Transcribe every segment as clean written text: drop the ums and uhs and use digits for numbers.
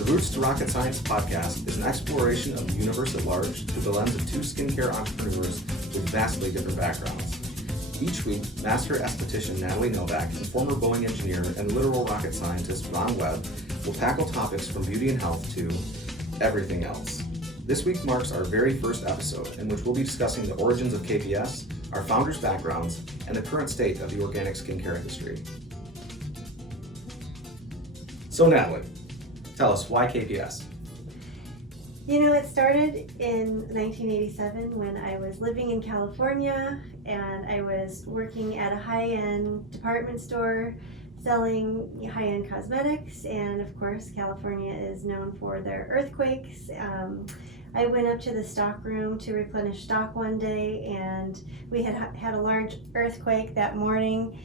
The Roots to Rocket Science podcast is an exploration of the universe at large through the lens of two skincare entrepreneurs with vastly different backgrounds. Each week, master esthetician Natalie Novak and former Boeing engineer and literal rocket scientist Ron Webb will tackle topics from beauty and health to everything else. This week marks our very first episode in which we'll be discussing the origins of KPS, our founders' backgrounds, and the current state of the organic skincare industry. So Natalie, tell us, why KPS? You know, it started in 1987 when I was living in California and I was working at a high-end department store selling high-end cosmetics, and of course California is known for their earthquakes. I went up to the stock room to replenish stock one day, and we had a large earthquake that morning,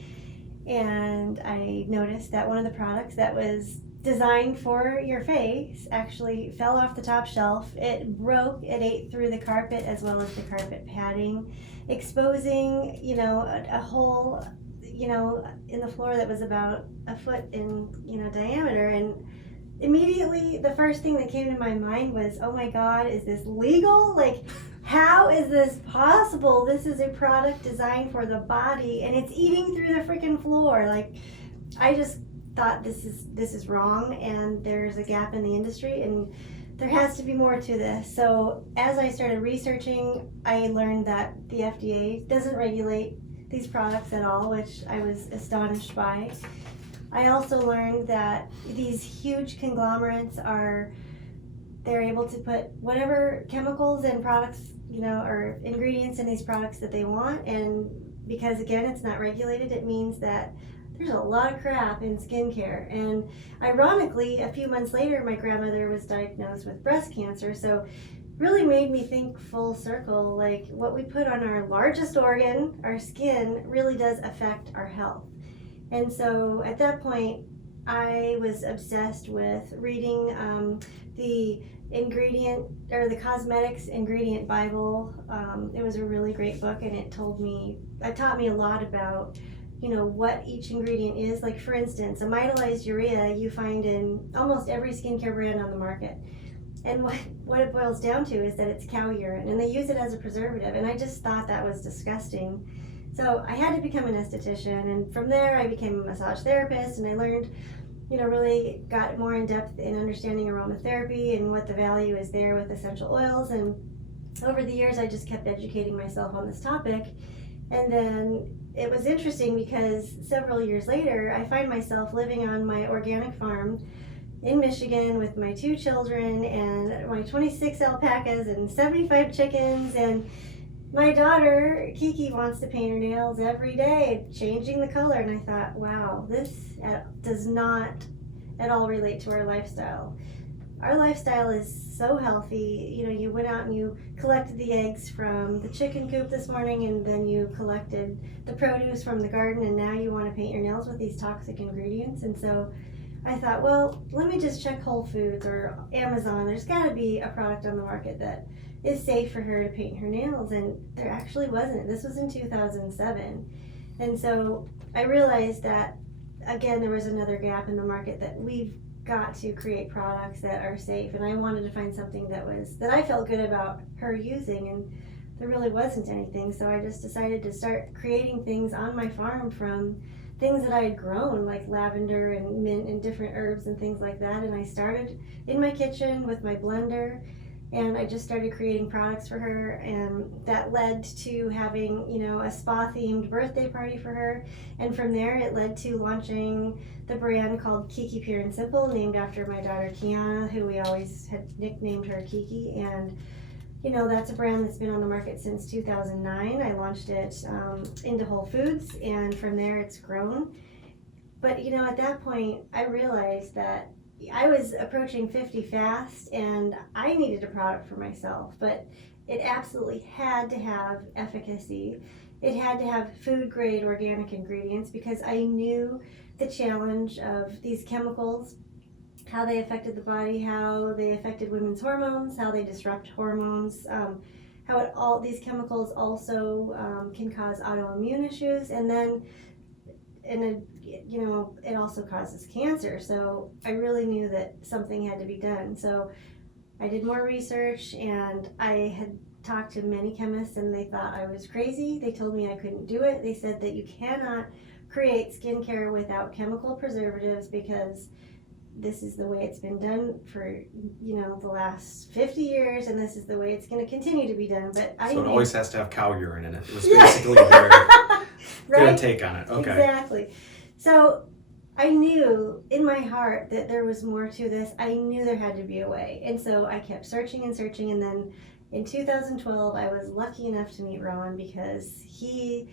and I noticed that one of the products that was designed for your face actually fell off the top shelf. It broke, it ate through the carpet as well as the carpet padding, exposing, a hole, in the floor that was about a foot in, diameter. And immediately the first thing that came to my mind was, oh my God, is this legal? Like, how is this possible? This is a product designed for the body and it's eating through the freaking floor. Like, I just thought this is wrong, and there's a gap in the industry and there has to be more to this. So as I started researching, I learned that the FDA doesn't regulate these products at all, which I was astonished by. I also learned that these huge conglomerates they're able to put whatever chemicals and products, or ingredients in these products that they want, and because again it's not regulated, it means that there's a lot of crap in skincare. And ironically, a few months later, my grandmother was diagnosed with breast cancer. So really made me think full circle, like what we put on our largest organ, our skin, really does affect our health. And so at that point, I was obsessed with reading the ingredient, or the Cosmetics Ingredient Bible. It was a really great book, and it taught me a lot about what each ingredient is. Like, for instance, amidalized urea you find in almost every skincare brand on the market. And what it boils down to is that it's cow urine, and they use it as a preservative. And I just thought that was disgusting. So I had to become an esthetician, and from there I became a massage therapist, and I learned, really got more in depth in understanding aromatherapy and what the value is there with essential oils. And over the years I just kept educating myself on this topic. And then it was interesting because several years later, I find myself living on my organic farm in Michigan with my 2 children and my 26 alpacas and 75 chickens. And my daughter, Kiki, wants to paint her nails every day, changing the color. And I thought, wow, this does not at all relate to our lifestyle. Our lifestyle is so healthy. You went out and you collected the eggs from the chicken coop this morning, and then you collected the produce from the garden, and now you want to paint your nails with these toxic ingredients. And so I thought, well, let me just check Whole Foods or Amazon. There's got to be a product on the market that is safe for her to paint her nails, and there actually wasn't. This was in 2007. And so I realized that, again, there was another gap in the market, that we've got to create products that are safe, and I wanted to find something that I felt good about her using, and there really wasn't anything. So I just decided to start creating things on my farm from things that I had grown, like lavender and mint and different herbs and things like that. And I started in my kitchen with my blender, and I just started creating products for her, and that led to having, a spa-themed birthday party for her. And from there, it led to launching the brand called Kiki Pure and Simple, named after my daughter Kiana, who we always had nicknamed her Kiki. And that's a brand that's been on the market since 2009. I launched it into Whole Foods, and from there it's grown. But at that point, I realized that I was approaching 50 fast, and I needed a product for myself, but it absolutely had to have efficacy. It had to have food grade organic ingredients, because I knew the challenge of these chemicals, how they affected the body, how they affected women's hormones, how they disrupt hormones, how these chemicals also can cause autoimmune issues. And then it also causes cancer. So I really knew that something had to be done. So I did more research, and I had talked to many chemists, and they thought I was crazy. They told me I couldn't do it. They said that you cannot create skincare without chemical preservatives because this is the way it's been done for the last 50 years, and this is the way it's going to continue to be done. But so it always has to have cow urine in it. It was Yeah. basically their right? take on it. Okay. Exactly. So I knew in my heart that there was more to this. I knew there had to be a way, and so I kept searching and searching. And then in 2012, I was lucky enough to meet Rowan, because he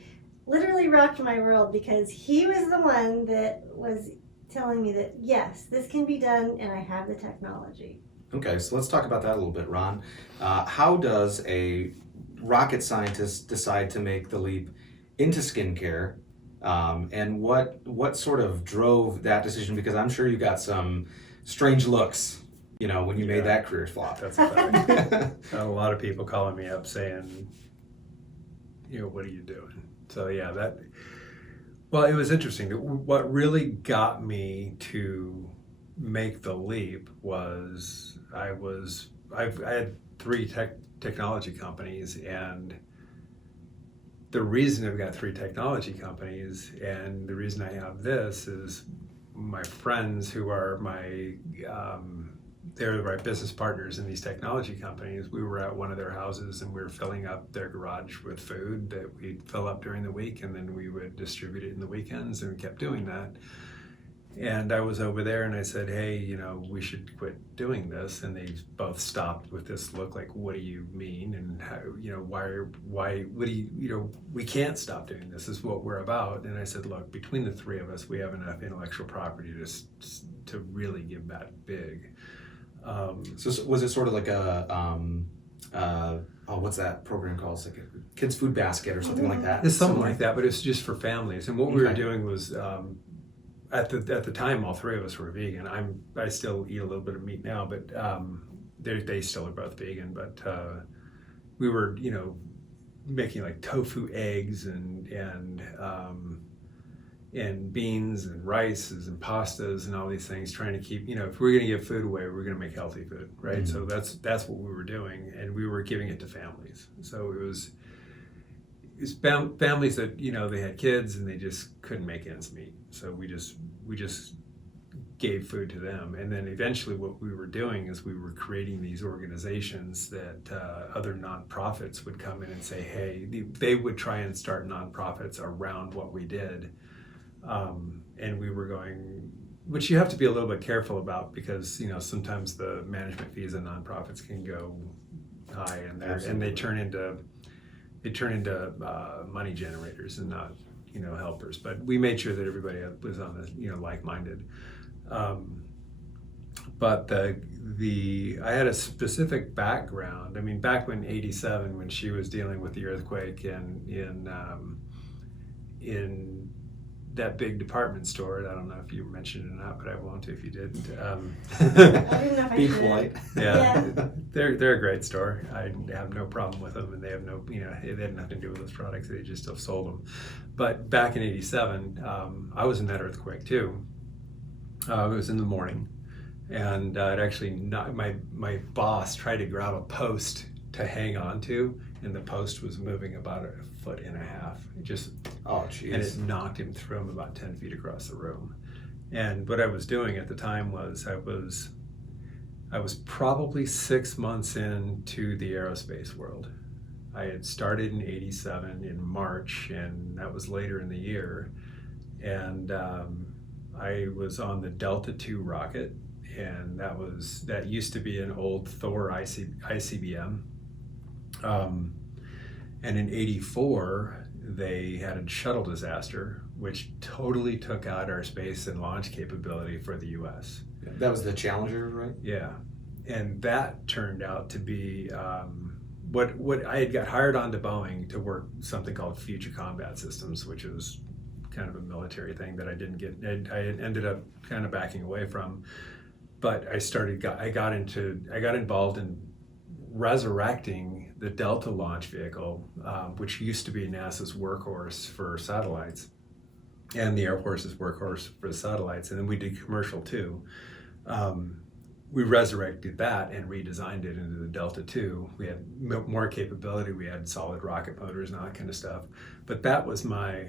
literally rocked my world, because he was the one that was telling me that yes, this can be done, and I have the technology. Okay, so let's talk about that a little bit, Ron. How does a rocket scientist decide to make the leap into skincare, and what sort of drove that decision? Because I'm sure you got some strange looks, when you made that career swap. That's a fact. A lot of people calling me up saying, what are you doing? So well, it was interesting. What really got me to make the leap was I had 3 technology companies, and the reason I've got 3 technology companies and the reason I have this is my friends who are they're my business partners in these technology companies. We were at one of their houses, and we were filling up their garage with food that we'd fill up during the week, and then we would distribute it in the weekends, and we kept doing that. And I was over there, and I said, hey, we should quit doing this. And they both stopped with this look like, what do you mean? And how, what do you, we can't stop doing this. This is what we're about. And I said, look, between the 3 of us, we have enough intellectual property to really give that big. So was it sort of like what's that program called? It's like a kids' food basket or something like that? It's something like that, but it's just for families. And what we were doing was, at the time, all 3 of us were vegan. I still eat a little bit of meat now, but they still are both vegan. But we were, making like tofu eggs and beans and rices and pastas and all these things, trying to keep, if we're going to give food away, we're going to make healthy food, right? Mm-hmm. So that's what we were doing, and we were giving it to families. So it was families that, they had kids and they just couldn't make ends meet. So we just gave food to them. And then eventually what we were doing is we were creating these organizations that other nonprofits would come in and say, hey, they would try and start nonprofits around what we did. And we were going, which you have to be a little bit careful about, because sometimes the management fees of nonprofits can go high, and they turn into money generators and not helpers. But we made sure that everybody was on the like-minded. But I had a specific background. I mean, back when '87, when she was dealing with the earthquake and in that big department store. I don't know if you mentioned it or not, but I won't if you didn't. I didn't know if I Be should. polite. Yeah. They're a great store. I have no problem with them, and they have they had nothing to do with those products. They just have sold them. But back in '87, I was in that earthquake too. It was in the morning, and it actually my boss tried to grab a post to hang on to, and the post was moving about 1.5 feet. It just, oh geez, and it knocked him through him about 10 feet across the room. And what I was doing at the time was I was probably 6 months into the aerospace world. I had started in '87 in March, and that was later in the year. And I was on the Delta II rocket, and that used to be an old Thor ICBM. And in '84, they had a shuttle disaster, which totally took out our space and launch capability for the U.S. That was the Challenger, right? Yeah, and that turned out to be what I had got hired onto Boeing to work something called Future Combat Systems, which was kind of a military thing that I didn't get. I ended up kind of backing away from, but I got involved in resurrecting the Delta launch vehicle, which used to be NASA's workhorse for satellites. and the Air Force's workhorse for the satellites. And then we did commercial too. We resurrected that and redesigned it into the Delta II. We had more capability. We had solid rocket motors and all that kind of stuff. But that was my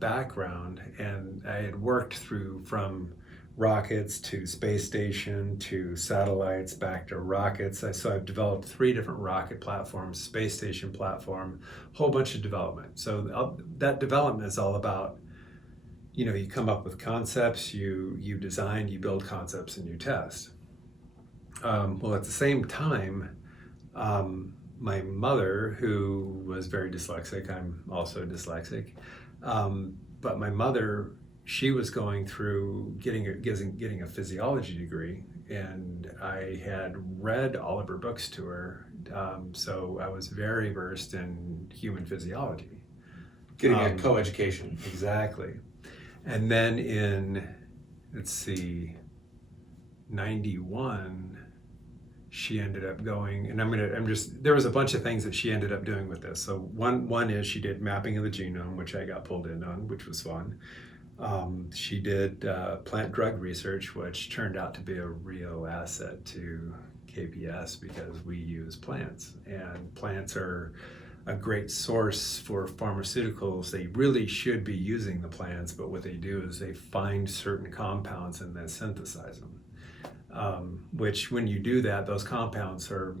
background, and I had worked through from rockets to space station to satellites back to rockets. So I've developed 3 different rocket platforms, space station platform, whole bunch of development. So that development is all about, you come up with concepts, you design, you build concepts, and you test. Well, at the same time, my mother, who was very dyslexic, I'm also dyslexic, but my mother, she was going through getting a physiology degree, and I had read all of her books to her, so I was very versed in human physiology. Getting a co-education. Exactly. And then in, 91, she ended up going, and there was a bunch of things that she ended up doing with this. So one is she did mapping of the genome, which I got pulled in on, which was fun. She did plant drug research, which turned out to be a real asset to KPS because we use plants, and plants are a great source for pharmaceuticals. They really should be using the plants, but what they do is they find certain compounds and then synthesize them. Which when you do that, those compounds are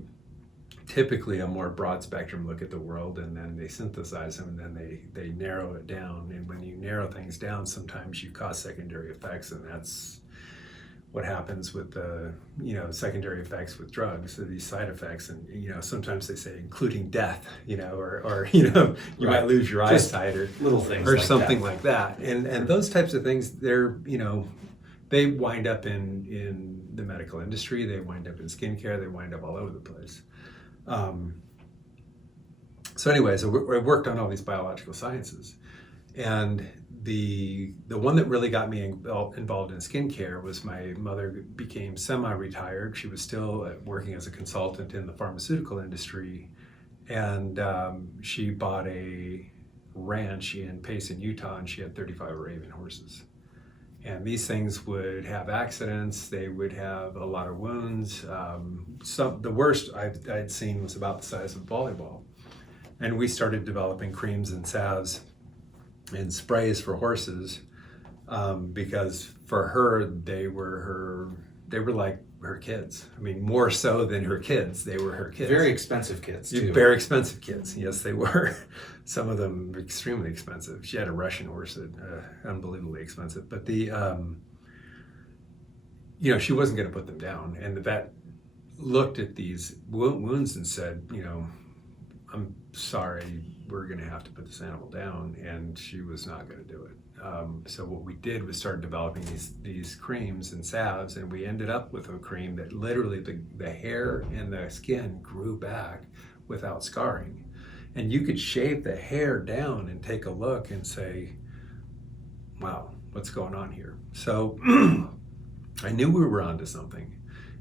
typically a more broad spectrum look at the world, and then they synthesize them, and then they narrow it down. And when you narrow things down, sometimes you cause secondary effects, and that's what happens with the secondary effects with drugs, so these side effects. And sometimes they say including death, or you might lose your eyesight, or little things or like something that. like that. And those types of things, they're they wind up in the medical industry, they wind up in skincare, they wind up all over the place. So anyways, I worked on all these biological sciences, and the one that really got me involved in skincare was my mother became semi-retired. She was still working as a consultant in the pharmaceutical industry, and she bought a ranch in Payson, Utah, and she had 35 Arabian horses. And these things would have accidents, they would have a lot of wounds. The worst I'd seen was about the size of a volleyball. And we started developing creams and salves and sprays for horses, because for her, they were like her kids. I mean, more so than her kids, they were her kids. Very expensive kids, too. Very expensive kids, yes, they were. Some of them extremely expensive. She had a Russian horse that unbelievably expensive. But she wasn't going to put them down. And the vet looked at these wounds and said, I'm sorry, we're going to have to put this animal down. And she was not going to do it. So what we did was start developing these creams and salves, and we ended up with a cream that literally the hair and the skin grew back without scarring. And you could shave the hair down and take a look and say, wow, what's going on here? So I knew we were onto something.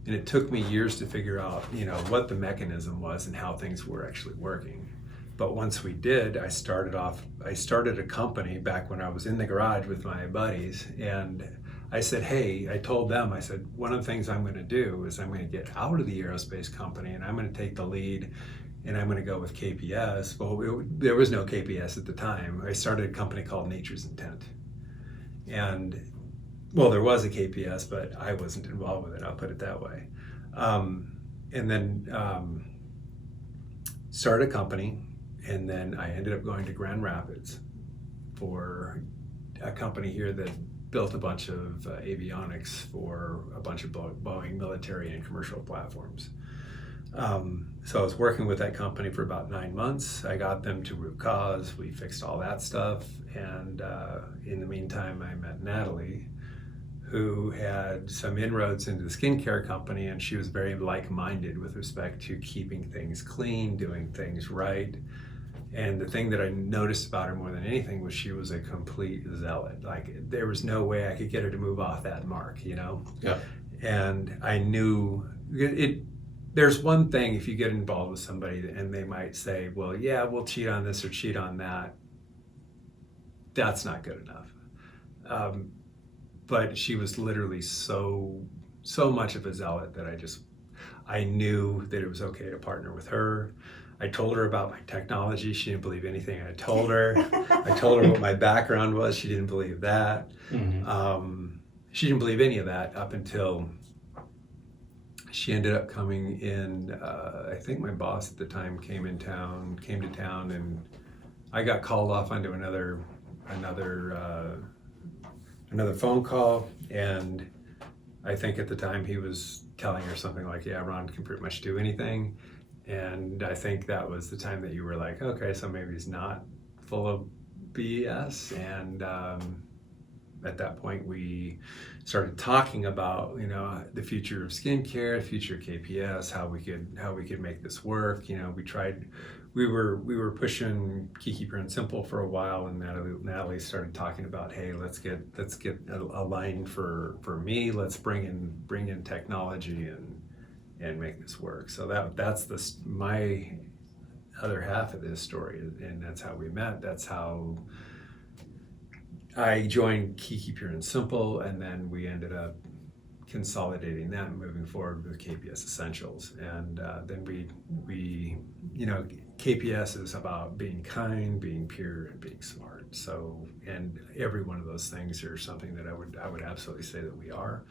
And it took me years to figure out, what the mechanism was and how things were actually working. But once we did, I started a company back when I was in the garage with my buddies, and I said, I told them, one of the things I'm going to do is I'm going to get out of the aerospace company, and I'm going to take the lead, and I'm going to go with KPS. Well, there was no KPS at the time. I started a company called Nature's Intent. And, well, there was a KPS, but I wasn't involved with it, I'll put it that way. And then started a company. And then I ended up going to Grand Rapids for a company here that built a bunch of avionics for a bunch of Boeing military and commercial platforms. So I was working with that company for about 9 months. I got them to root cause. We fixed all that stuff. And in the meantime, I met Natalie, who had some inroads into the skincare company, and she was very like-minded with respect to keeping things clean, doing things right. And the thing that I noticed about her more than anything was she was a complete zealot. Like, there was no way I could get her to move off that mark, Yeah. And I knew there's one thing if you get involved with somebody and they might say, well, yeah, we'll cheat on this or cheat on that. That's not good enough. But she was literally so much of a zealot that I knew that it was okay to partner with her. I told her about my technology. She didn't believe anything I told her. I told her what my background was. She didn't believe that. She didn't believe any of that up until she ended up coming in. I think my boss at the time came to town, and I got called off onto another phone call, and I think at the time he was telling her something like, yeah, Ron can pretty much do anything. And I think that was the time that you were like, okay, so maybe he's not full of BS. And at that point, we started talking about, the future of skincare, the future of KPS, how we could make this work. We were pushing Kiki Pure and Simple for a while, and Natalie started talking about, hey, let's get a line for me. Let's bring in technology and make this work. So that's my other half of this story, and that's how we met. That's how I joined Kiki Pure and Simple, and then we ended up consolidating that and moving forward with KPS Essentials. And then we KPS is about being kind, being pure, and being smart. So, and every one of those things are something that I would absolutely say that we are.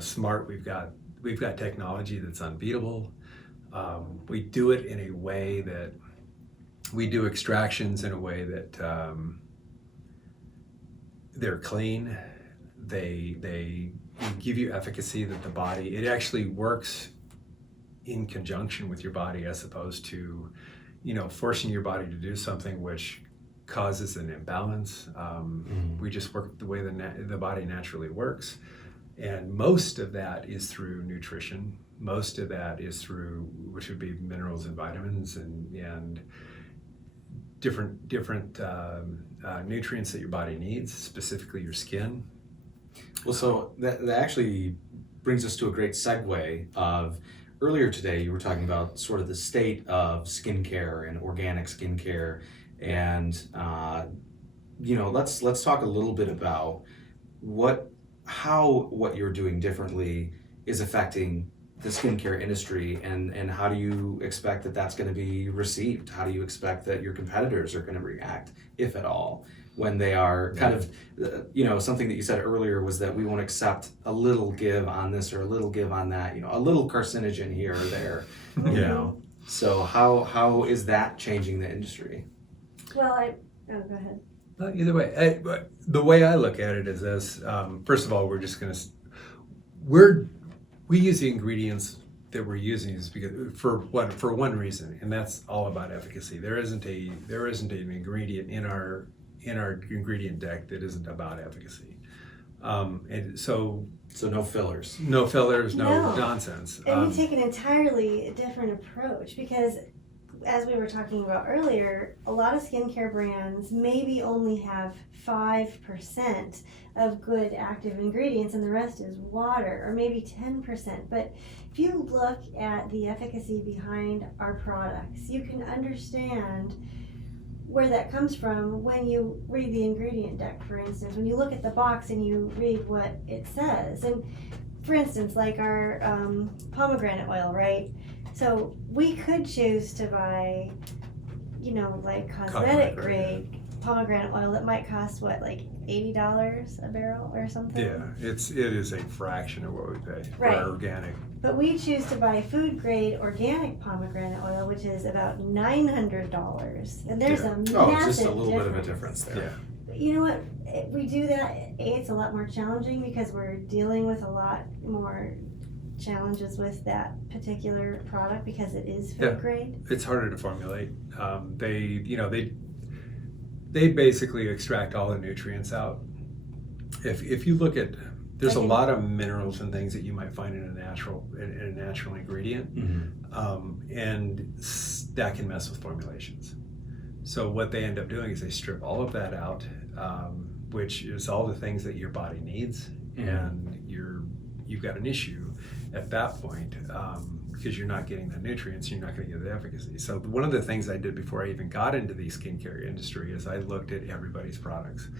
Smart. We've got technology that's unbeatable. We do it in a way that we do extractions in a way that they're clean. They give you efficacy that the body, it actually works in conjunction with your body, as opposed to, forcing your body to do something which causes an imbalance. We just work the way the body naturally works. And most of that is through nutrition. Most of that is through, which would be minerals and vitamins and different nutrients that your body needs, specifically your skin. Well, so that actually brings us to a great segue of earlier today you were talking about sort of the state of skincare and organic skincare, and let's talk a little bit about how what you're doing differently is affecting the skincare industry, and how do you expect that that's going to be received? How do you expect that your competitors are going to react, if at all, when they are kind of, something that you said earlier was that we won't accept a little give on this or a little give on that, a little carcinogen here or there, So how is that changing the industry? Well, go ahead. Either way, the way I look at it is this. First of all, we use the ingredients that we're using is because for one reason, and that's all about efficacy. There isn't an ingredient in our ingredient deck that isn't about efficacy. And so no fillers. No fillers, no nonsense. And we take an entirely different approach because, as we were talking about earlier, a lot of skincare brands maybe only have 5% of good active ingredients and the rest is water, or maybe 10%. But if you look at the efficacy behind our products, you can understand where that comes from when you read the ingredient deck, for instance. When you look at the box and you read what it says. And for instance, like our pomegranate oil, right? So we could choose to buy, like cosmetic grade pomegranate oil that might cost like $80 a barrel or something. Yeah, it is a fraction of what we pay for Right. organic. But we choose to buy food grade organic pomegranate oil, which is about $900, and there's a massive it's just a little bit of a difference there. Yeah. But you know what? We do that. It's a lot more challenging because we're dealing with a lot more challenges with that particular product because it is food grade. It's harder to formulate. They basically extract all the nutrients out. If you look at, there's a lot of minerals and things that you might find in a natural ingredient, and that can mess with formulations. So what they end up doing is they strip all of that out, which is all the things that your body needs, and you've got an issue at that point, because you're not getting the nutrients, you're not going to get the efficacy. So one of the things I did before I even got into the skincare industry is I looked at everybody's products,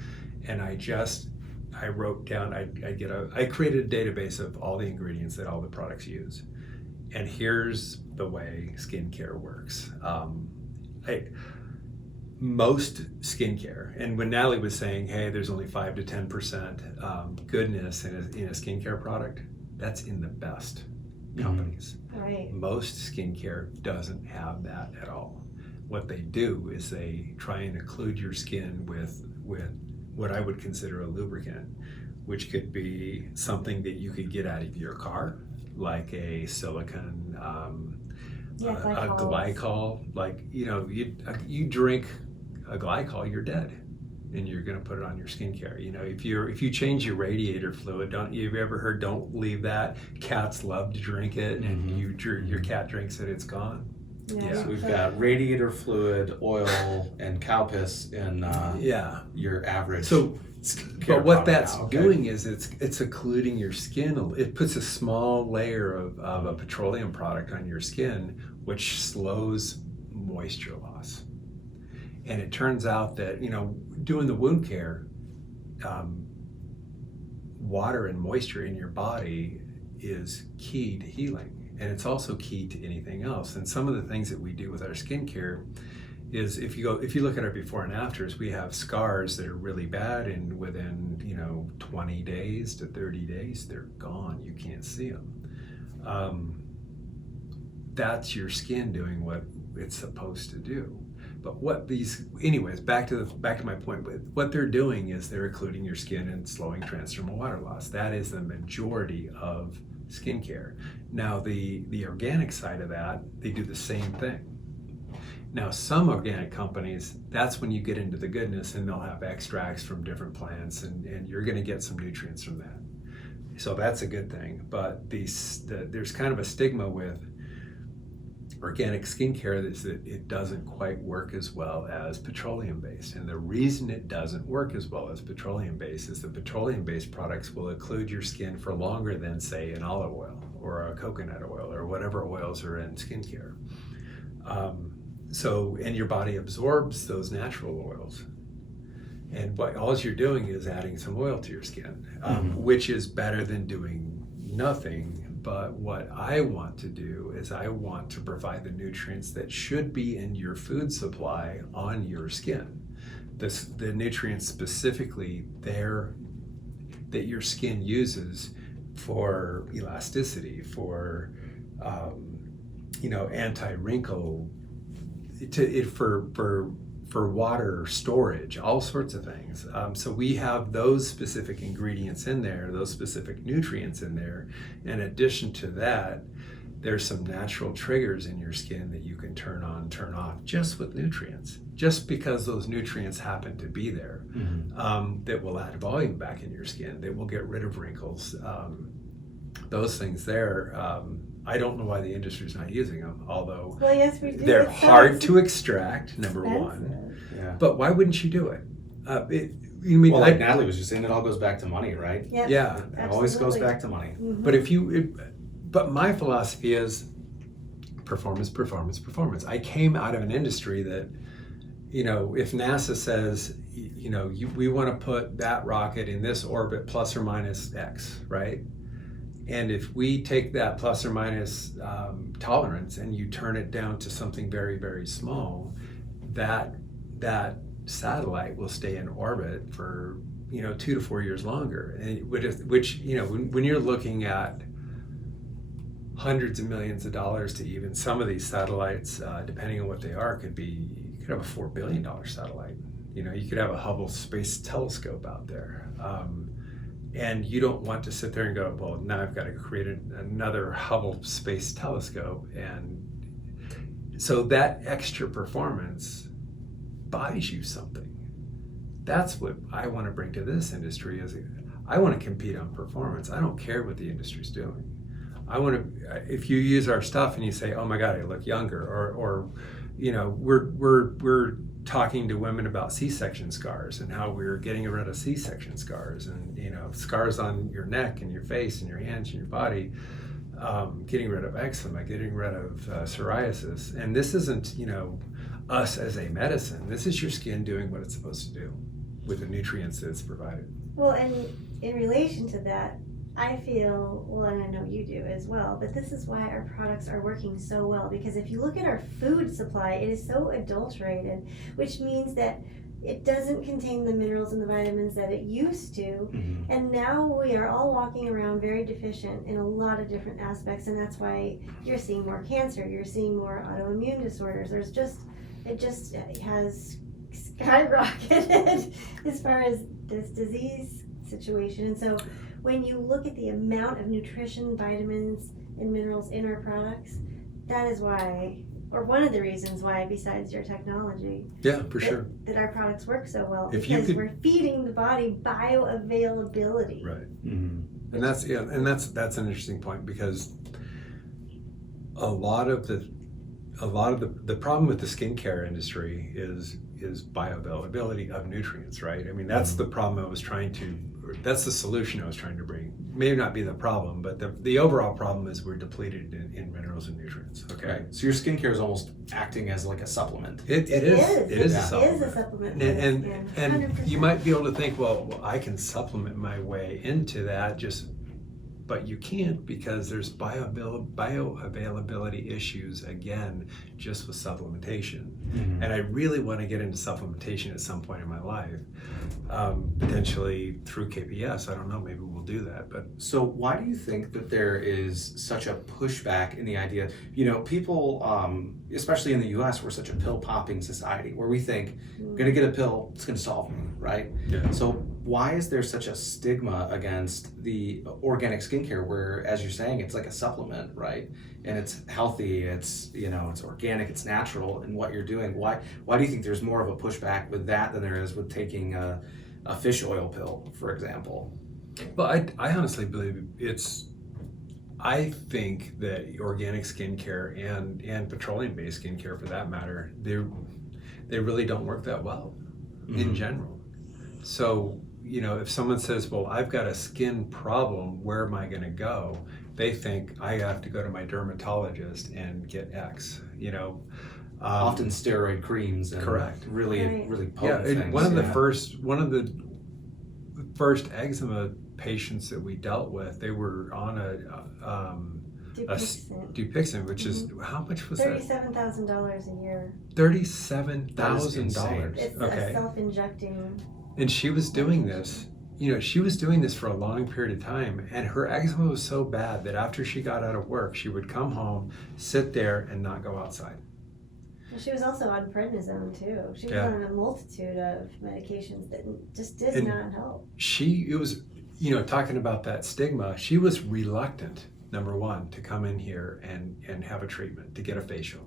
and I wrote down, I created a database of all the ingredients that all the products use. And here's the way skincare works. Most skincare, and when Natalie was saying, hey, there's only 5 to 10% goodness in a skincare product, that's in the best companies. Right. Most skincare doesn't have that at all. What they do is they try and occlude your skin with what I would consider a lubricant, which could be something that you could get out of your car, like a silicone, a glycol. Like, you drink a glycol, you're dead, and you're going to put it on your skincare. If you change your radiator fluid, you've ever heard, don't leave that? Cats love to drink it, and your cat drinks it, it's gone. Yeah. So we've got radiator fluid, oil, and cow piss in your average. So, but what that's doing is it's occluding your skin. It puts a small layer of a petroleum product on your skin, which slows moisture loss. And it turns out that, doing the wound care, water and moisture in your body is key to healing. And it's also key to anything else. And some of the things that we do with our skincare is, if you look at our before and afters, we have scars that are really bad, and within 20 days to 30 days, they're gone. You can't see them. That's your skin doing what it's supposed to do. But back to my point. What they're doing is they're occluding your skin and slowing transdermal water loss. That is the majority of skincare. Now, the organic side of that, they do the same thing. Now, some organic companies, that's when you get into the goodness, and they'll have extracts from different plants, and you're going to get some nutrients from that. So that's a good thing. But there's kind of a stigma with organic skincare is that it doesn't quite work as well as petroleum-based. And the reason it doesn't work as well as petroleum-based is the petroleum-based products will occlude your skin for longer than, say, an olive oil or a coconut oil or whatever oils are in skincare. And your body absorbs those natural oils. And all you're doing is adding some oil to your skin, which is better than doing nothing. But what I want to do is I want to provide the nutrients that should be in your food supply on your skin. The nutrients specifically there that your skin uses for elasticity, for anti-wrinkle, for water storage, all sorts of things. So we have those specific ingredients in there, those specific nutrients in there. In addition to that, there's some natural triggers in your skin that you can turn on, turn off, just with nutrients, just because those nutrients happen to be there, that will add volume back in your skin, that will get rid of wrinkles. Those things there, I don't know why the industry's not using them, although yes, we do. They're hard to extract, number one. Yeah. But why wouldn't you do it? Like Natalie was just saying, it all goes back to money, right? Yep. Yeah. It always goes back to money. Mm-hmm. But my philosophy is performance, performance, performance. I came out of an industry that, if NASA says, we want to put that rocket in this orbit plus or minus X, right? And if we take that plus or minus tolerance and you turn it down to something very, very small, that satellite will stay in orbit for 2 to 4 years longer. And which when you're looking at hundreds of millions of dollars to even some of these satellites, depending on what they are, you could have a $4 billion satellite. You could have a Hubble Space Telescope out there. And you don't want to sit there and go, well, now I've got to create another Hubble Space Telescope. And so that extra performance buys you something. That's what I want to bring to this industry. Is I want to compete on performance. I don't care what the industry's doing. I want to, if you use our stuff and you say, oh my God, I look younger, or we're talking to women about C-section scars and how we're getting rid of C-section scars and scars on your neck and your face and your hands and your body, getting rid of eczema, getting rid of psoriasis. And this isn't us as a medicine. This is your skin doing what it's supposed to do. with the nutrients that's provided. Well, and in relation to that, I feel, well, and I know you do as well, but this is why our products are working so well. Because if you look at our food supply, it is so adulterated, which means that it doesn't contain the minerals and the vitamins that it used to. Mm-hmm. And now we are all walking around very deficient in a lot of different aspects. And that's why you're seeing more cancer, you're seeing more autoimmune disorders. It just has skyrocketed as far as this disease situation. And so when you look at the amount of nutrition, vitamins, and minerals in our products, that is why, or one of the reasons why, besides your technology, Yeah, for sure. that our products work so well, If you because could- we're feeding the body bioavailability. Right. Mm-hmm. And that's an interesting point, because a lot of the problem with the skincare industry is bioavailability of nutrients, right? I mean, that's the problem that's the solution I was trying to bring. May not be the problem, but the overall problem is we're depleted in minerals and nutrients. Okay. Right. So your skincare is almost acting as like a supplement. It is It a is supplement. a supplement. And Yeah, and 100%. you might be able to think, well, I can supplement my way into that, but you can't, because there's bioavailability issues again just with supplementation. Mm-hmm. And I really want to get into supplementation at some point in my life, potentially through KPS. I don't know, maybe we'll do that. But So why do you think that there is such a pushback in the idea? People, especially in the U.S., we're such a pill-popping society where we think, I'm going to get a pill, it's going to solve me, right? yeah. So why is there such a stigma against the organic skincare where, as you're saying, it's like a supplement, right? And it's healthy, it's organic, it's natural in what you're doing. Why do you think there's more of a pushback with that than there is with taking a fish oil pill, for example? Well, I honestly believe I think that organic skincare and petroleum-based skincare, for that matter, they really don't work that well in general. So, if someone says, well, I've got a skin problem, where am I going to go? They think I have to go to my dermatologist and get X, Often steroid creams and correct. really Right. potent And things. one of the first eczema patients that we dealt with, they were on a Dupixent. Dupixent, which is, how much was that? $37,000 a year. $37,000. It's Okay. a self-injecting. And she was doing this, for a long period of time, and her eczema was so bad that after she got out of work, she would come home, sit there, and not go outside. Well, she was also on prednisone too. She was Yeah. on a multitude of medications that just did And not help. It was, talking about that stigma, she was reluctant, number one, to come in here and have a treatment, to get a facial.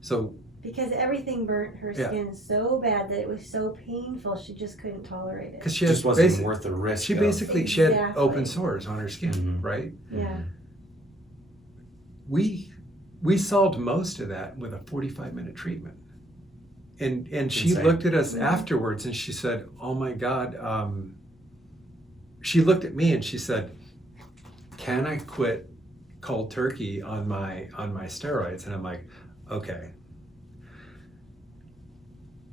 So, Because everything burnt her Yeah. skin so bad that it was so painful she just couldn't tolerate it. because she just wasn't worth the risk. she of- basically, she had Exactly. open sores on her skin, Mhm. right? Yeah. We solved most of that with a 45-minute treatment. And she Insane. looked at us afterwards and she said, oh my God, she looked at me and she said, can I quit cold turkey on my steroids? And I'm like, okay.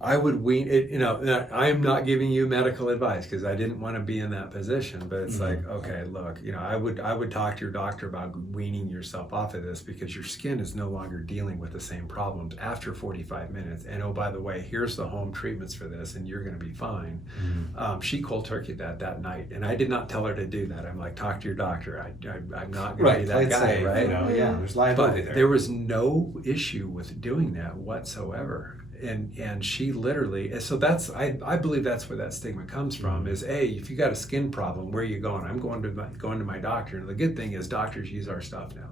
I would wean it, I'm not giving you medical advice because I didn't want to be in that position, but it's like, okay, look, I would talk to your doctor about weaning yourself off of this because your skin is no longer dealing with the same problems after 45 minutes. And oh, by the way, here's the home treatments for this and you're going to be fine. She cold turkeyed that night. And I did not tell her to do that. I'm like, talk to your doctor. I'm not going to be that I'd guy, say, right? there's liability But there. there was no issue with doing that whatsoever. And she literally, so I believe that's where that stigma comes from, is if you got a skin problem, where are you going? I'm going to my doctor. And the good thing is doctors use our stuff now.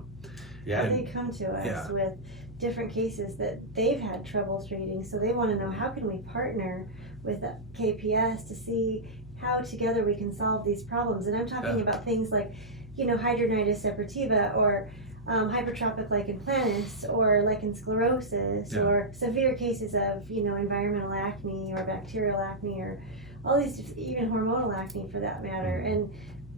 Yeah. They come to us Yeah. with different cases that they've had trouble treating, so they want to know, how can we partner with KPS to see how together we can solve these problems? And I'm talking about things like, hidradenitis suppurativa, or hypertrophic lichen planus, or lichen sclerosis, or severe cases of environmental acne or bacterial acne, or all these, even hormonal acne for that matter. And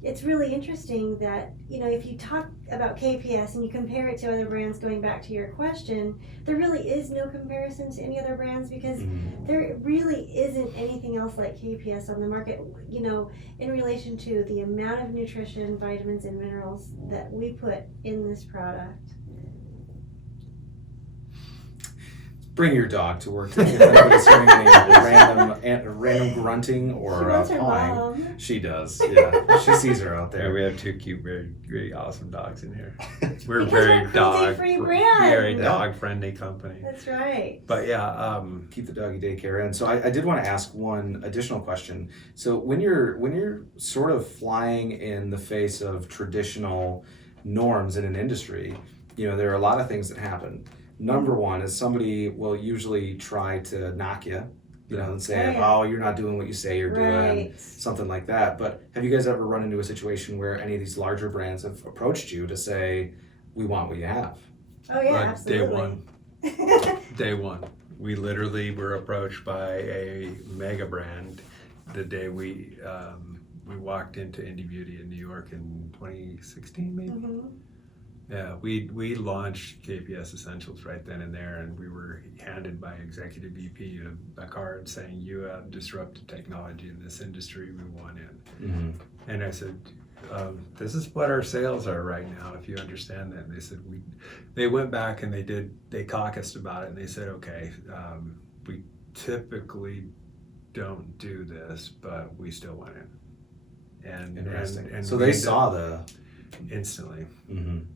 it's really interesting that, if you talk about KPS and you compare it to other brands, going back to your question, there really is no comparison to any other brands, because there really isn't anything else like KPS on the market, in relation to the amount of nutrition, vitamins, and minerals that we put in this product. Bring your dog to work today. If anybody's hearing any random grunting or She wants her pawing, mom. she does. Yeah, she sees her out Yeah, there. we have two cute, very, very awesome dogs in here. We're Because very we're cruelty-free brand. very Yeah. dog-friendly company. That's right. But yeah, Keep the doggy daycare in. So I did want to ask one additional question. So when you're sort of flying in the face of traditional norms in an industry, there are a lot of things that happen. Number one is somebody will usually try to knock you, and say, Right. "Oh, you're not doing what you say you're doing," Right. something like that. But have you guys ever run into a situation where any of these larger brands have approached you to say, "We want what you have"? Oh yeah, day absolutely. day one, we literally were approached by a mega brand the day we walked into Indie Beauty in New York in 2016, maybe. Mhm. Yeah, we launched KPS Essentials right then and there, and we were handed by Executive VP a card saying, "You have disruptive technology in this industry, we want in." And I said, "This is what our sales are right now, if you understand that." And they said, they went back and they caucused about it, and they said, "Okay, we typically don't do this, but we still went in." And Interesting. and So we they ended saw up instantly.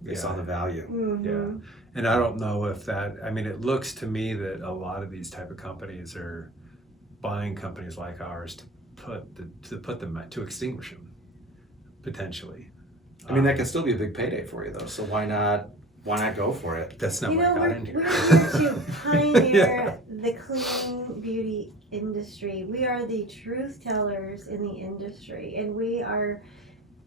they saw the value. Mhm. Yeah, and I don't know if it looks to me that a lot of these type of companies are buying companies like ours to extinguish them, potentially. I mean, that can still be a big payday for you, though. So why not go for it? That's not You why I know, got we're in here. here to pioneer the clean beauty industry. We are the truth tellers in the industry, and we are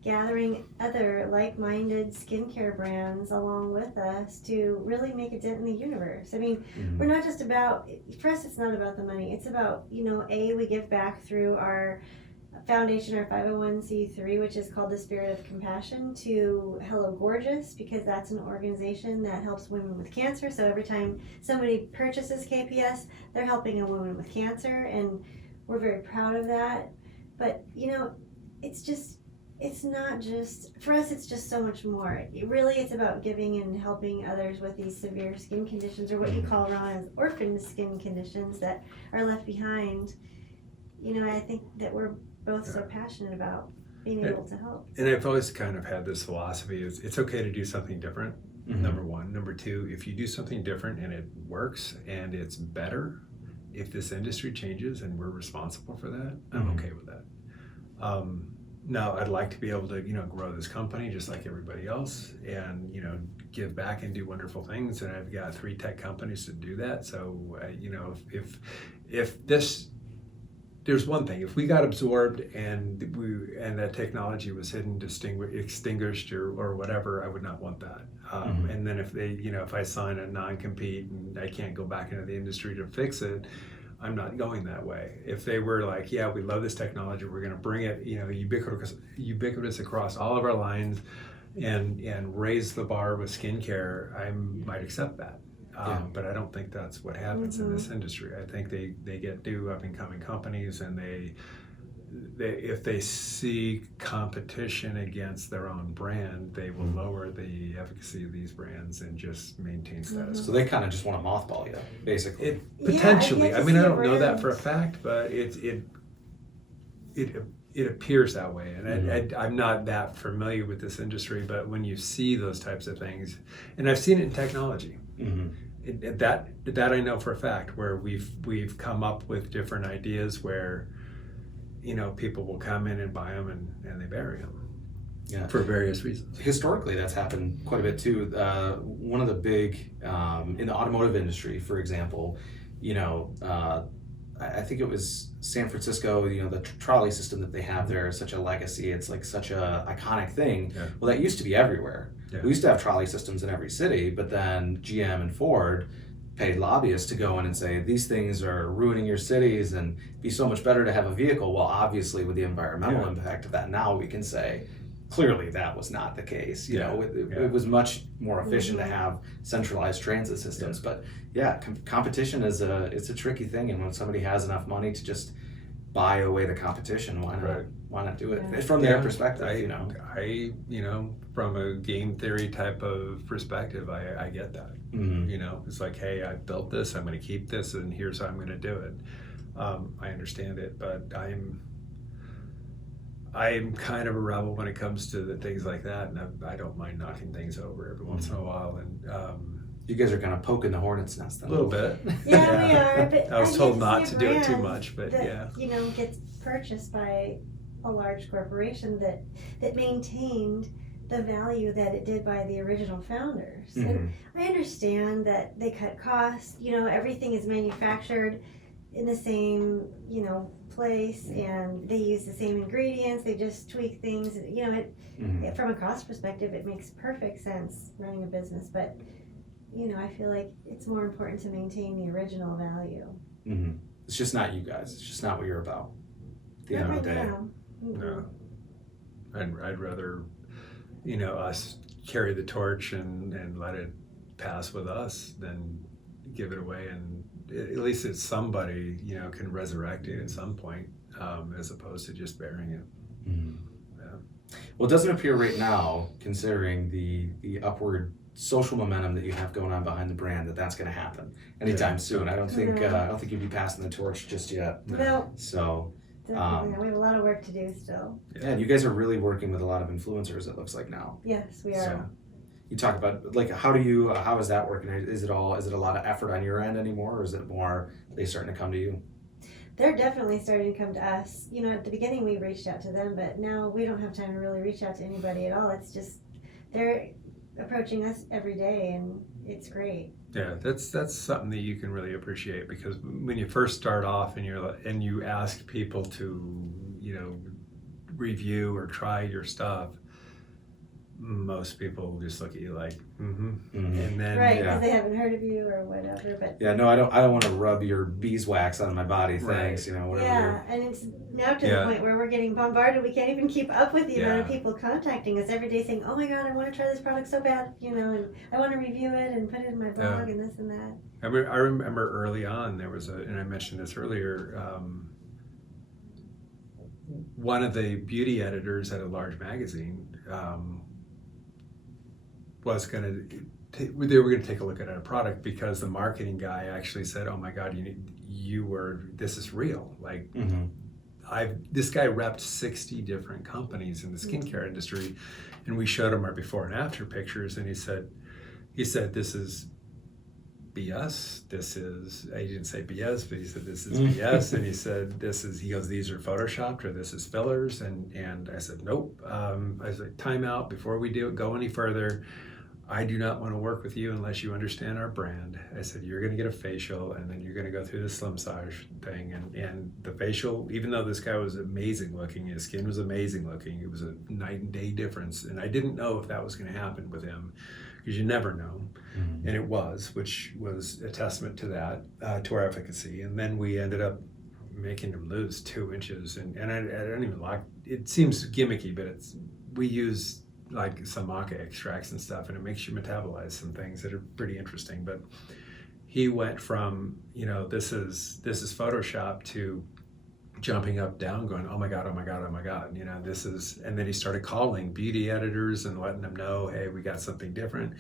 gathering other like-minded skincare brands along with us to really make a dent in the universe. I mean, we're not just about, for us, it's not about the money. It's about, we give back through our foundation, our 501c3, which is called the Spirit of Compassion, to Hello Gorgeous, because that's an organization that helps women with cancer. So every time somebody purchases KPS, they're helping a woman with cancer, and we're very proud of that. But it's not just, for us, it's just so much more. It's about giving and helping others with these severe skin conditions, or what you call, Ron, as orphan skin conditions that are left behind. I think that we're both so passionate about being able to help. And I've always kind of had this philosophy: it's okay to do something different. Number one. Number two, if you do something different and it works and it's better, if this industry changes and we're responsible for that, I'm okay with that. Now, I'd like to be able to, grow this company just like everybody else, and give back and do wonderful things. And I've got 3 tech companies to do that. So, if this, there's one thing: if we got absorbed and that technology was hidden, extinguished, or whatever, I would not want that. And then if they, if I sign a non-compete and I can't go back into the industry to fix it, I'm not going that way. If they were like, "Yeah, we love this technology, we're going to bring it, ubiquitous across all of our lines, and raise the bar with skincare," I might accept that. But I don't think that's what happens in this industry. I think they get new up and coming companies, and they if they see competition against their own brand, they will lower the efficacy of these brands and just maintain status quo. So they kind of just want to mothball you, basically. Potentially. Yeah, I mean, I don't know that brands. for a fact, but it appears that way. And I'm not that familiar with this industry, but when you see those types of things, and I've seen it in technology, that I know for a fact, where we've come up with different ideas where people will come in and buy them and they bury them for various reasons. Historically, that's happened quite a bit too. One of the big, in the automotive industry, for example, I think it was San Francisco, the trolley system that they have there is such a legacy. It's like such a iconic thing. Yeah. Well, that used to be everywhere. Yeah. We used to have trolley systems in every city, but then GM and Ford paid lobbyists to go in and say, these things are ruining your cities and be so much better to have a vehicle. Well, obviously with the environmental impact of that, now we can say, clearly that was not the case. It was much more efficient to have centralized transit systems. But competition is it's a tricky thing, and when somebody has enough money to just buy away the competition, why not do it from their perspective? I from a game theory type of perspective, I get that. It's like, hey, I built this, I'm going to keep this, and here's how I'm going to do it. I understand it, but I'm kind of a rebel when it comes to the things like that, and I don't mind knocking things over every once in a while. And you guys are kind of poking the hornet's nest then. A little bit. Yeah, we are. But I was told not to do it too much, but that, gets purchased by a large corporation that maintained the value that it did by the original founders. And I understand that they cut costs. Everything is manufactured in the same place, and they use the same ingredients. They just tweak things. From a cost perspective, it makes perfect sense running a business, but I feel like it's more important to maintain the original value. It's just not you guys. It's just not what you're about at the end of the day. No. I'd rather us carry the torch and let it pass with us than give it away, and at least it's somebody can resurrect it at some point, as opposed to just burying it. Well, it doesn't appear right now, considering the upward social momentum that you have going on behind the brand, that's going to happen anytime soon. I don't think you'd be passing the torch just yet. No. So definitely, we have a lot of work to do still. Yeah, and you guys are really working with a lot of influencers, it looks like now. Yes, we are. So, you talk about how is that working? Is it a lot of effort on your end anymore, or is it more they starting to come to you? They're definitely starting to come to us. At the beginning we reached out to them, but now we don't have time to really reach out to anybody at all. It's just they're approaching us every day, and it's great. Yeah, that's something that you can really appreciate, because when you first start off and you ask people to review or try your stuff, most people just look at you like, and then because they haven't heard of you or whatever. But I don't want to rub your beeswax on my body. Thanks, whatever. Yeah, and it's now to the point where we're getting bombarded. We can't even keep up with the amount of people contacting us every day saying, "Oh my God, I want to try this product so bad," and I want to review it and put it in my blog and this and that. I remember early on there was and I mentioned this earlier. One of the beauty editors at a large magazine. They were going to take a look at our product, because the marketing guy actually said, "Oh my God, this is real." Like, this guy repped 60 different companies in the skincare industry, and we showed him our before and after pictures, and he said, "This is BS. He didn't say BS, but he said, "This is BS." And he said, he goes, "These are photoshopped, or this is fillers." And I said, "Nope." I said, "Time out before we go any further. I do not want to work with you unless you understand our brand." I said, "You're going to get a facial, and then you're going to go through the Slim Massage thing." And the facial, even though this guy was amazing looking, his skin was amazing looking, it was a night and day difference. And I didn't know if that was going to happen with him, because you never know. And it was, which was a testament to that, to our efficacy. And then we ended up making him lose 2 inches. And I don't even like, it seems gimmicky, but we use like some maca extracts and stuff, and it makes you metabolize some things that are pretty interesting. But he went from, this is Photoshop, to jumping up, down, going, "Oh my God, oh my God, oh my God." And then he started calling beauty editors and letting them know, "Hey, we got something different."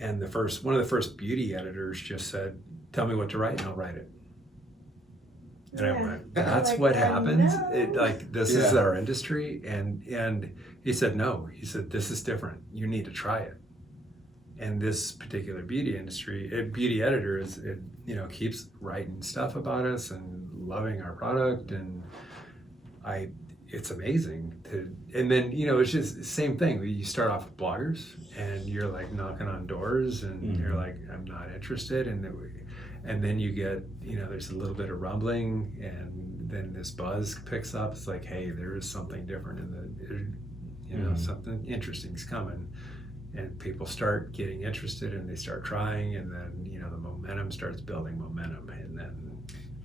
And one of the first beauty editors just said, "Tell me what to write and I'll write it." And I went, "That's what happens? No. This is our industry?" And he said, "No." He said, "This is different. You need to try it." And this particular beauty editor keeps writing stuff about us and loving our product, and it's amazing and then it's just the same thing. You start off with bloggers, and you're like knocking on doors, and you're like, "I'm not interested," and then you get there's a little bit of rumbling, and then this buzz picks up. It's like, hey, there is something different something interesting is coming. And people start getting interested, and they start trying, and then the momentum starts building momentum, and then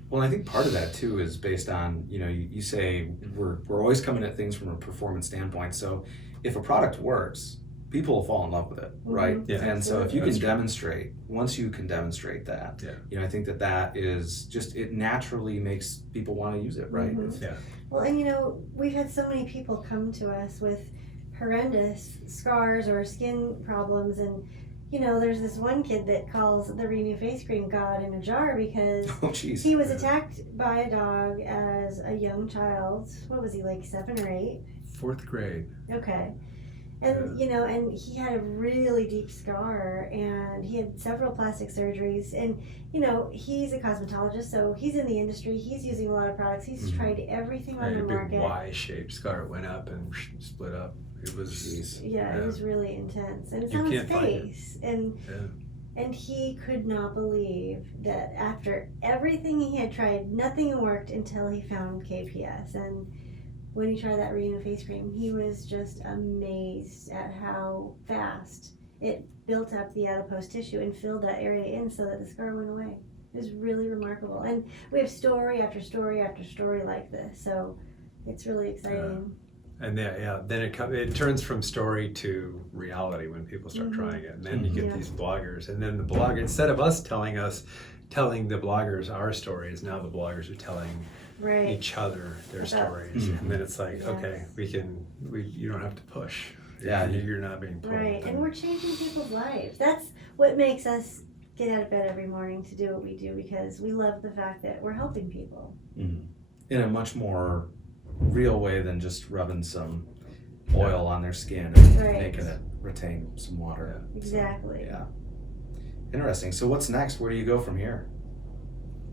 Well, I think part of that too is based on, you say we're always coming at things from a performance standpoint. So if a product works, people will fall in love with it, right? Mhm. Yeah. And so if you can That's true. demonstrate, once you can demonstrate that, Yeah. I think that is just, it naturally makes people want to use it, right? Mhm. Yeah. Well, and we've had so many people come to us with horrendous scars or skin problems, and there's this one kid that calls the Renew face cream God in a jar because Oh, geez. he was attacked by a dog as a young child. What was he, like 7 or 8? 4th grade. Okay. And and he had a really deep scar, and he had several plastic surgeries, and he's a cosmetologist, so he's in the industry, he's using a lot of products, he's tried everything on And the a big market. Y-shaped scar. It went up and split up. It was. Jeez. Yeah, it was really intense, and it's You on his can't find it. face, and Yeah. he could not believe that after everything he had tried, nothing worked until he found KPS. And when he tried that Renew face cream, he was just amazed at how fast it built up the adipose tissue and filled that area in so that the scar went away. It was really remarkable, and we have story after story after story like this, so it's really exciting. And then it turns from story to reality when people start trying it, and then you get these bloggers, and then the blogger, instead of us telling the bloggers our stories, now the bloggers are telling each other their stories, and then it's like, okay, you don't have to push. Yeah, you're not being pulled. Right, and we're changing people's lives. That's what makes us get out of bed every morning to do what we do, because we love the fact that we're helping people. In a much more real way than just rubbing some oil on their skin and making it retain some water. Exactly. So, yeah. Interesting. So what's next? Where do you go from here?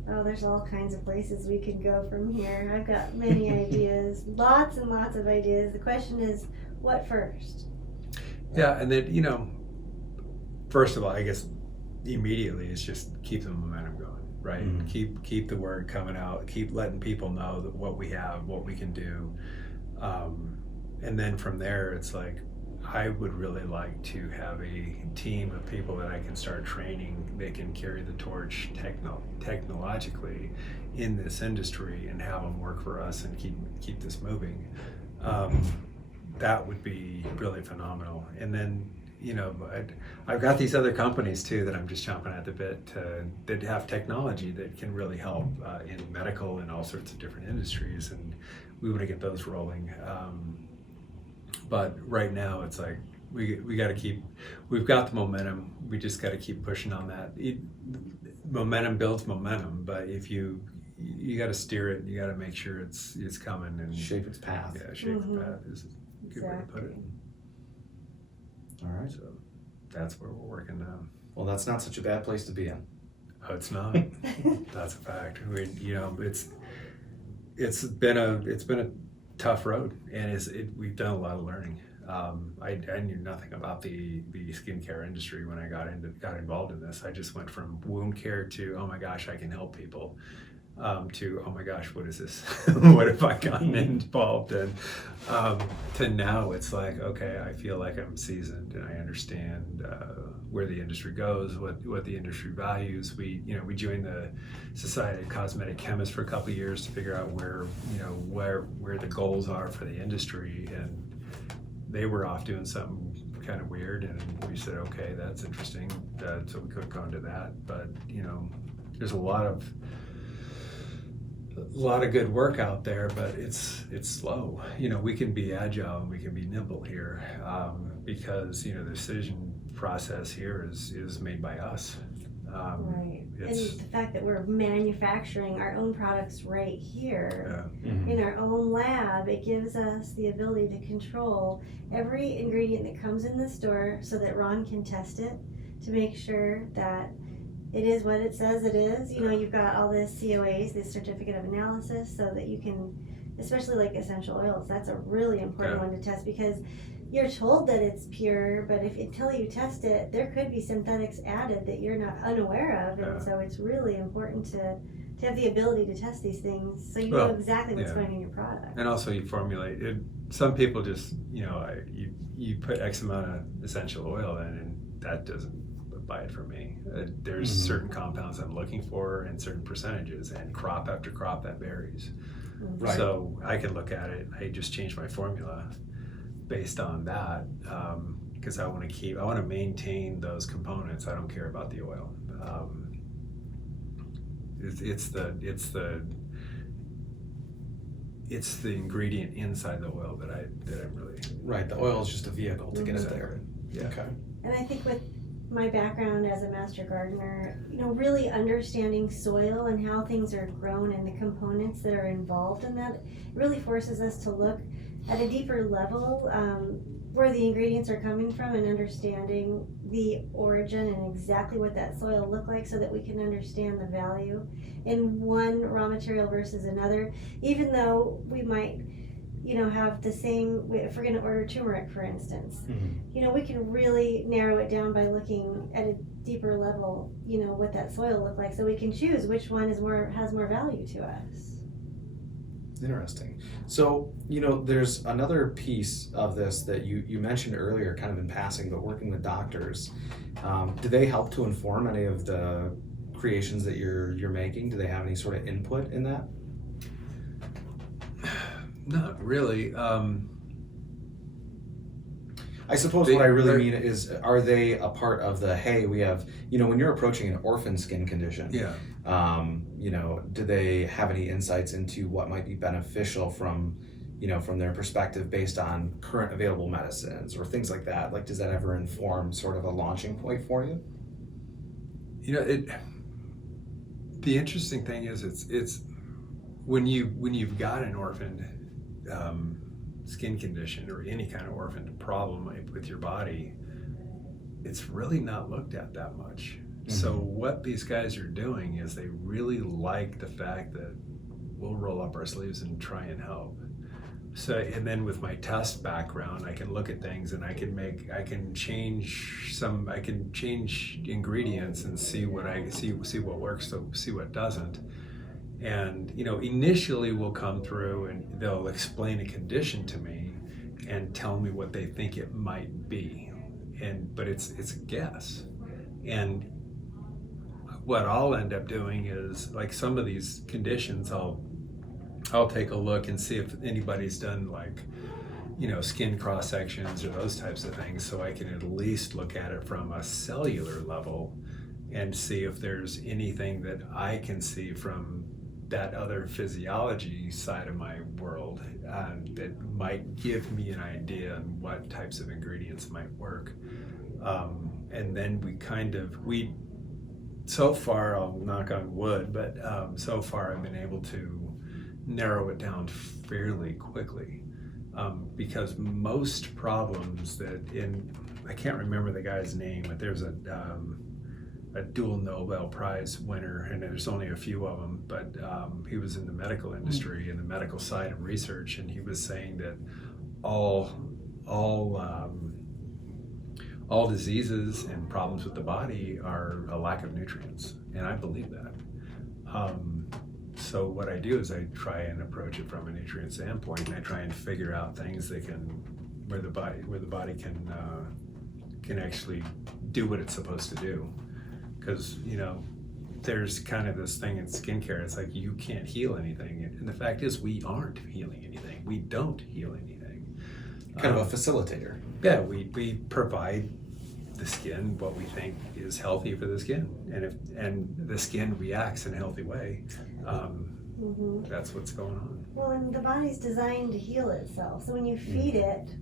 Oh, there's all kinds of places we can go from here. I've got many ideas, lots and lots of ideas. The question is, what first? Yeah, and then, first of all, I guess immediately it's just keep the momentum going, right? Keep the word coming out, keep letting people know that what we have, what we can do. And then from there, it's like, I would really like to have a team of people that I can start training. They can carry the torch technologically in this industry and have them work for us and keep this moving. That would be really phenomenal. And then, I've got these other companies too that I'm just chomping at the bit that have technology that can really help in medical and all sorts of different industries, and we want to get those rolling. But right now it's like we got to we've got the momentum, we just got to keep pushing on that. Momentum builds momentum, but if you got to steer it, you got to make sure it's coming and shape its path. Yeah, shape the path is a good way to put it. All right. So that's where we're working now. Well, that's not such a bad place to be in. Oh, it's not. That's a fact. It's been a tough road, and we've done a lot of learning. I knew nothing about the skincare industry when I got involved in this. I just went from wound care to, oh my gosh, I can help people, to, oh my gosh, what is this? What have I gotten involved in? To now it's like, okay, I feel like I'm seasoned and I understand where the industry goes, what the industry values. We joined the Society of Cosmetic Chemists for a couple of years to figure out where the goals are for the industry, and they were off doing something kind of weird, and we said, okay, that's interesting. So we could go into that, but there's a lot of good work out there, but it's slow. We can be agile and we can be nimble here, because the decision process here is made by us. Right, and the fact that we're manufacturing our own products right here in our own lab, it gives us the ability to control every ingredient that comes in the store so that Ron can test it to make sure that it is what it says it is. You've got all this COAs, this certificate of analysis, so that you can, especially like essential oils, that's a really important one to test, because you're told that it's pure, but until you test it, there could be synthetics added that you're not unaware of, and so it's really important to have the ability to test these things so you know exactly what's going in your product. And also you formulate it. Some people just, you put X amount of essential oil in, and that doesn't buy it from me. There's certain compounds I'm looking for and certain percentages, and crop after crop that varies. Right. So I can look at it. I just change my formula based on that, because I want to maintain those components. I don't care about the oil. It's the ingredient inside the oil that I'm really Right. The oil is just a vehicle to get it Exactly. there. Yeah. Okay. And I think with my background as a master gardener, really understanding soil and how things are grown and the components that are involved in that really forces us to look at a deeper level where the ingredients are coming from and understanding the origin and exactly what that soil looked like so that we can understand the value in one raw material versus another, even though we might have the same, if we're going to order turmeric, for instance, we can really narrow it down by looking at a deeper level, what that soil looked like, so we can choose which one has more value to us. Interesting. So, there's another piece of this that you mentioned earlier, kind of in passing, but working with doctors. Do they help to inform any of the creations that you're making? Do they have any sort of input in that? Not really. I suppose what I really mean is, are they a part of the, hey, we have, when you're approaching an orphan skin condition, Yeah. Do they have any insights into what might be beneficial from their perspective based on current available medicines or things like that? Like, does that ever inform sort of a launching point for you? The interesting thing is it's when you've got an orphaned skin condition or any kind of orphaned problem with your body, it's really not looked at that much. So what these guys are doing is they really like the fact that we'll roll up our sleeves and try and help. So, and then with my test background, I can look at things and I can change ingredients and see what works, so see what doesn't. And initially we'll come through and they'll explain a condition to me and tell me what they think it might be, but it's a guess. And what I'll end up doing is, like, some of these conditions, I'll take a look and see if anybody's done skin cross sections or those types of things, so I can at least look at it from a cellular level and see if there's anything that I can see from that other physiology side of my world that might give me an idea on what types of ingredients might work. And then we so far, I'll knock on wood, but so far I've been able to narrow it down fairly quickly, because most problems I can't remember the guy's name, but there's a dual Nobel Prize winner, and there's only a few of them, but he was in the medical industry and the medical side of research, and he was saying that all diseases and problems with the body are a lack of nutrients, and I believe that. So what I do is I try and approach it from a nutrient standpoint, and I try and figure out things where the body can actually do what it's supposed to do. Because there's kind of this thing in skincare. It's like you can't heal anything, and the fact is we aren't healing anything. We don't heal anything. Kind of a facilitator. Yeah, we provide the skin what we think is healthy for the skin, and the skin reacts in a healthy way. That's what's going on. Well, and the body's designed to heal itself. So when you feed it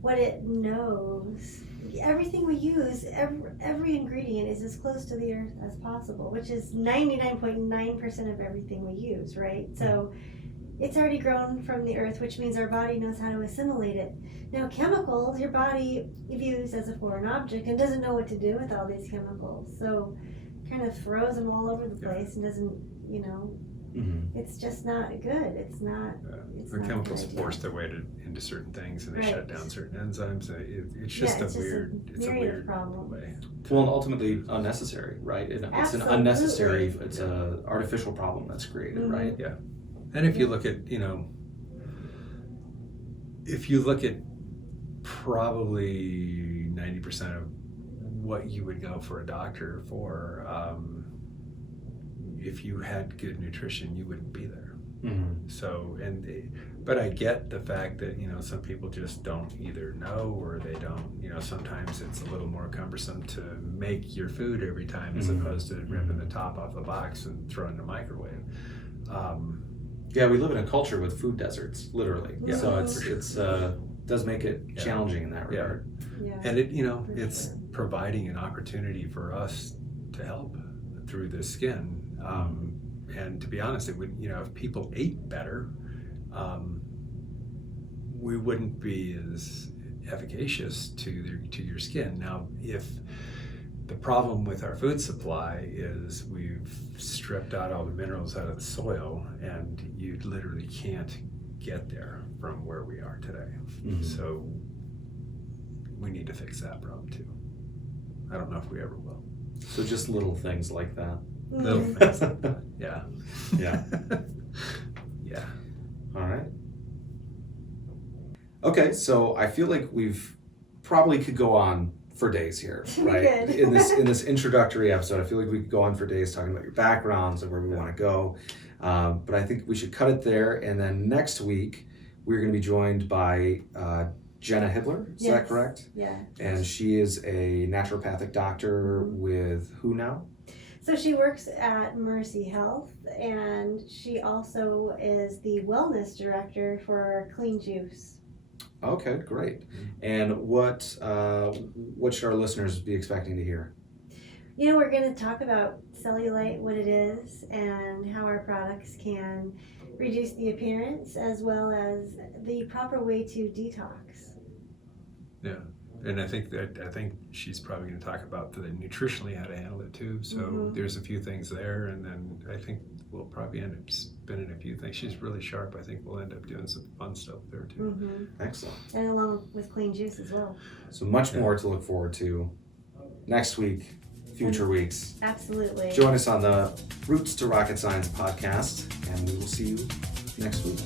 what it knows, everything we use, every ingredient is as close to the earth as possible, which is 99.9% of everything we use, right? So it's already grown from the earth, which means our body knows how to assimilate it. Now, chemicals, your body views as a foreign object and doesn't know what to do with all these chemicals. So kind of throws them all over the place and doesn't, it's just not good. It's not. The chemicals force their way into certain things, and they shut down certain enzymes. It's just a weird problem. way. Well, and ultimately unnecessary, right? It's an unnecessary, it's an artificial problem that's created, right? Yeah. And if you look at, probably 90% of what you would go for a doctor for. If you had good nutrition, you wouldn't be there. Mm-hmm. So, but I get the fact that, some people just don't either know, or they don't, sometimes it's a little more cumbersome to make your food every time, as opposed to ripping the top off the box and throwing it in the microwave. Yeah, we live in a culture with food deserts, literally. Yeah. So it's does make it challenging in that regard. Yeah. And it's providing an opportunity for us to help through the skin. And to be honest, it would, if people ate better, we wouldn't be as efficacious to your skin. Now, if the problem with our food supply is we've stripped out all the minerals out of the soil, and you literally can't get there from where we are today. Mm-hmm. So we need to fix that problem too. I don't know if we ever will. So just little things like that. Little things like that. Yeah. Yeah. Yeah. All right. Okay, so I feel like we've probably could go on for days here, right? could. in this introductory episode, I feel like we could go on for days talking about your backgrounds and where we want to go. But I think we should cut it there. And then next week, we're going to be joined by Jenna Hibler. Is that correct? Yeah. And she is a naturopathic doctor with who now? So she works at Mercy Health, and she also is the wellness director for Clean Juice. Okay, great. And what should our listeners be expecting to hear? We're going to talk about cellulite, what it is, and how our products can reduce the appearance, as well as the proper way to detox. Yeah. And I think she's probably going to talk about the nutritionally how to handle it too. So there's a few things there, and then I think we'll probably end up spinning a few things. She's really sharp. I think we'll end up doing some fun stuff there too. Mm-hmm. Excellent. And along with Clean Juice as well. So much more to look forward to next week, future weeks. Absolutely. Join us on the Roots to Rocket Science podcast, and we will see you next week.